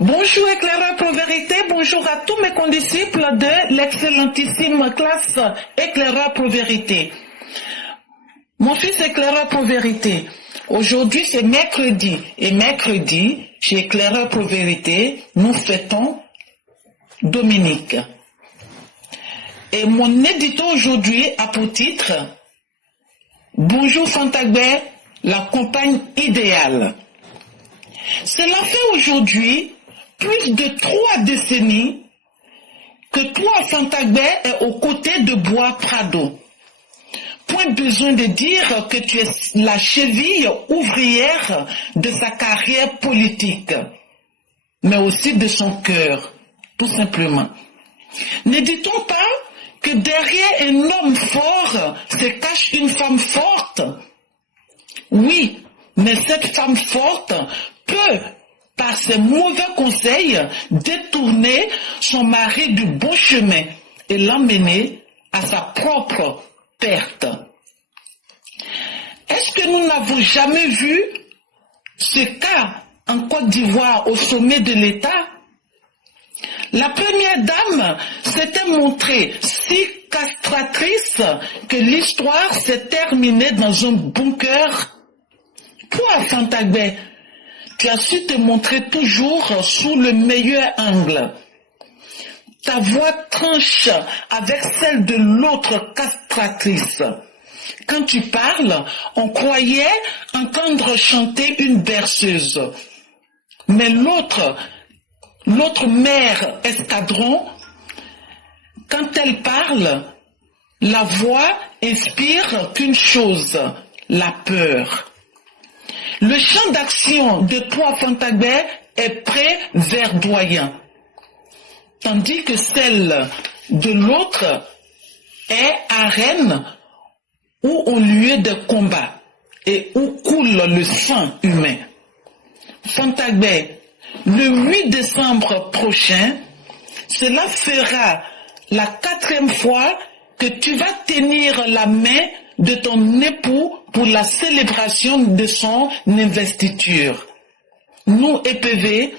Bonjour éclaireur pour vérité, bonjour à tous mes condisciples de l'excellentissime classe éclaireur pour vérité. Mon fils éclaireur pour vérité, aujourd'hui c'est mercredi et mercredi, chez éclaireur pour vérité, nous fêtons Dominique. Et mon édito aujourd'hui a pour titre Bonjour Fantagbe, la compagne idéale. Cela fait aujourd'hui plus de 3 décennies que toi, Fantagbe, est aux côtés de Bois Prado. Point besoin de dire que tu es la cheville ouvrière de sa carrière politique, mais aussi de son cœur, tout simplement. Ne dit-on pas que derrière un homme fort se cache une femme forte? Oui, mais cette femme forte peut, par ses mauvais conseils, détourner son mari du bon chemin et l'emmener à sa propre perte. Est-ce que nous n'avons jamais vu ce cas en Côte d'Ivoire au sommet de l'État? La première dame s'était montrée si castratrice que l'histoire s'est terminée dans un bunker. Toi, Fantagbe, tu as su te montrer toujours sous le meilleur angle. Ta voix tranche avec celle de l'autre castratrice. Quand tu parles, on croyait entendre chanter une berceuse. Mais l'autre mère escadron, quand elle parle, la voix inspire qu'une chose, la peur. Le champ d'action de toi, Fantagbe, est près verdoyant, tandis que celle de l'autre est arène où ont lieu des combats et où coule le sang humain. Fantagbe, le 8 décembre prochain, cela fera la 4e fois que tu vas tenir la main de ton époux pour la célébration de son investiture. Nous, EPV,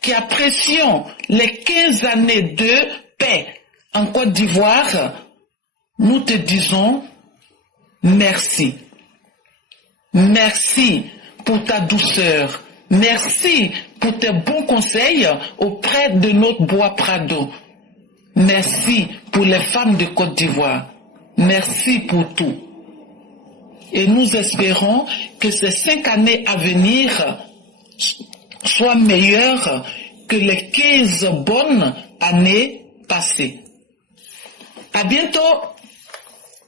qui apprécions les 15 années de paix en Côte d'Ivoire, nous te disons merci. Merci pour ta douceur. Merci pour tes bons conseils auprès de notre Bois Prado. Merci pour les femmes de Côte d'Ivoire. Merci pour tout. Et nous espérons que ces 5 années à venir soient meilleures que les 15 bonnes années passées. À bientôt.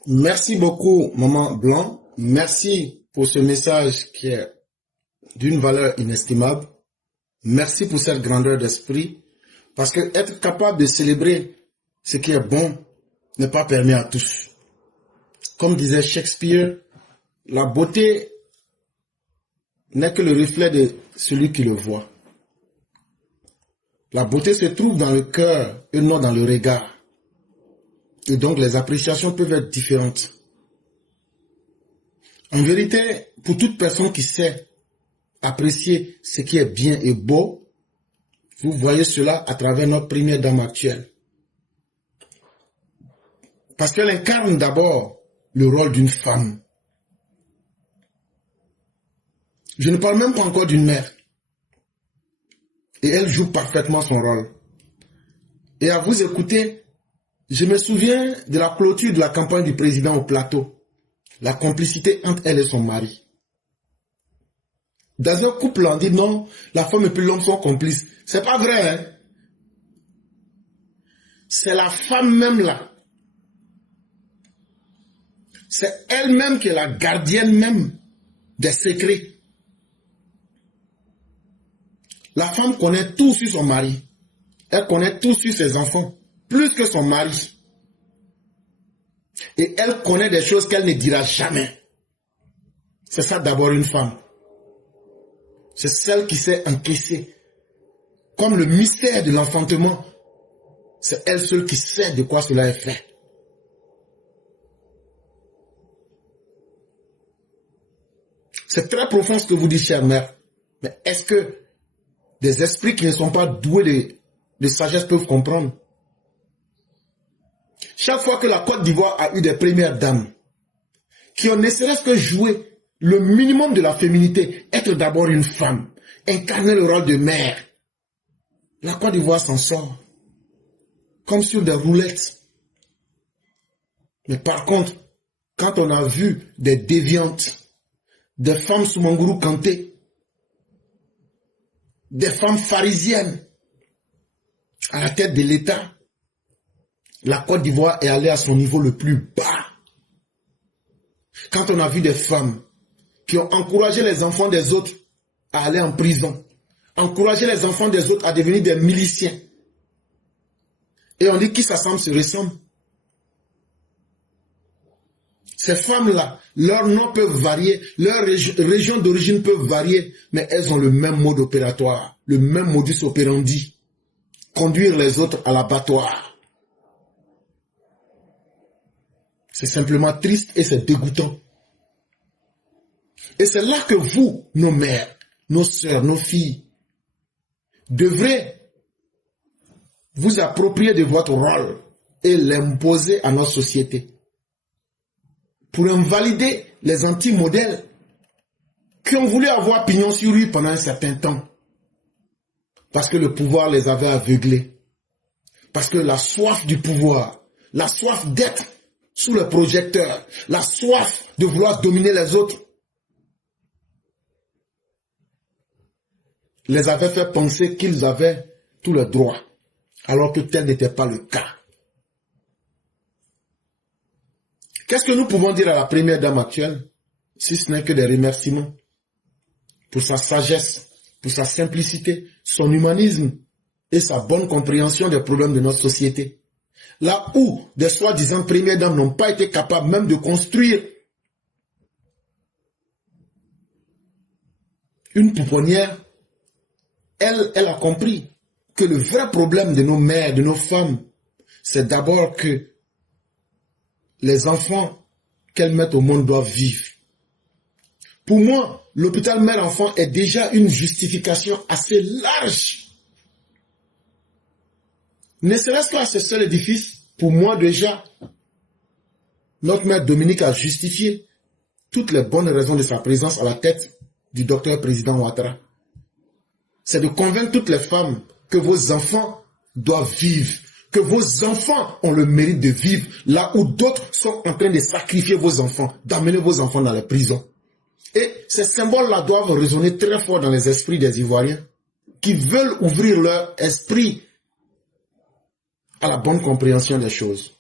Merci beaucoup, Maman Blanc. Merci pour ce message qui est d'une valeur inestimable. Merci pour cette grandeur d'esprit. Parce que être capable de célébrer ce qui est bon n'est pas permis à tous. Comme disait Shakespeare, la beauté n'est que le reflet de celui qui le voit. La beauté se trouve dans le cœur et non dans le regard. Et donc les appréciations peuvent être différentes. En vérité, pour toute personne qui sait apprécier ce qui est bien et beau, vous voyez cela à travers notre première dame actuelle. Parce qu'elle incarne d'abord le rôle d'une femme. Je ne parle même pas encore d'une mère. Et elle joue parfaitement son rôle. Et à vous écouter, je me souviens de la clôture de la campagne du président au plateau. La complicité entre elle et son mari. Dans un couple, on dit non, la femme et puis l'homme sont complices. C'est pas vrai, hein? C'est la femme même là. C'est elle-même qui est la gardienne même des secrets. La femme connaît tout sur son mari. Elle connaît tout sur ses enfants, plus que son mari. Et elle connaît des choses qu'elle ne dira jamais. C'est ça d'abord une femme. C'est celle qui sait encaisser. Comme le mystère de l'enfantement, c'est elle seule qui sait de quoi cela est fait. C'est très profond ce que vous dites, chère mère. Mais est-ce que des esprits qui ne sont pas doués de sagesse peuvent comprendre. Chaque fois que la Côte d'Ivoire a eu des premières dames qui ont ne serait-ce que joué le minimum de la féminité, être d'abord une femme, incarner le rôle de mère, la Côte d'Ivoire s'en sort comme sur des roulettes. Mais par contre, quand on a vu des déviantes, des femmes sous Mangourou Kanté, des femmes pharisiennes à la tête de l'État, la Côte d'Ivoire est allée à son niveau le plus bas. Quand on a vu des femmes qui ont encouragé les enfants des autres à aller en prison, encouragé les enfants des autres à devenir des miliciens, et on dit qui s'assemble se ressemble. Ces femmes-là, leurs noms peuvent varier, leurs régions d'origine peuvent varier, mais elles ont le même mode opératoire, le même modus operandi. Conduire les autres à l'abattoir. C'est simplement triste et c'est dégoûtant. Et c'est là que vous, nos mères, nos sœurs, nos filles, devrez vous approprier de votre rôle et l'imposer à notre société. Pour invalider les anti-modèles qui ont voulu avoir pignon sur rue pendant un certain temps. Parce que le pouvoir les avait aveuglés. Parce que la soif du pouvoir, la soif d'être sous le projecteur, la soif de vouloir dominer les autres, les avait fait penser qu'ils avaient tout le droit, alors que tel n'était pas le cas. Qu'est-ce que nous pouvons dire à la première dame actuelle, si ce n'est que des remerciements pour sa sagesse, pour sa simplicité, son humanisme et sa bonne compréhension des problèmes de notre société. Là où des soi-disant premières dames n'ont pas été capables même de construire une pouponnière, elle a compris que le vrai problème de nos mères, de nos femmes, c'est d'abord que les enfants qu'elles mettent au monde doivent vivre. Pour moi, l'hôpital mère-enfant est déjà une justification assez large. Ne serait-ce qu'à ce seul édifice, pour moi déjà, notre mère Dominique a justifié toutes les bonnes raisons de sa présence à la tête du docteur président Ouattara. C'est de convaincre toutes les femmes que vos enfants doivent vivre, que vos enfants ont le mérite de vivre là où d'autres sont en train de sacrifier vos enfants, d'amener vos enfants dans les prisons. Et ces symboles-là doivent résonner très fort dans les esprits des Ivoiriens qui veulent ouvrir leur esprit à la bonne compréhension des choses.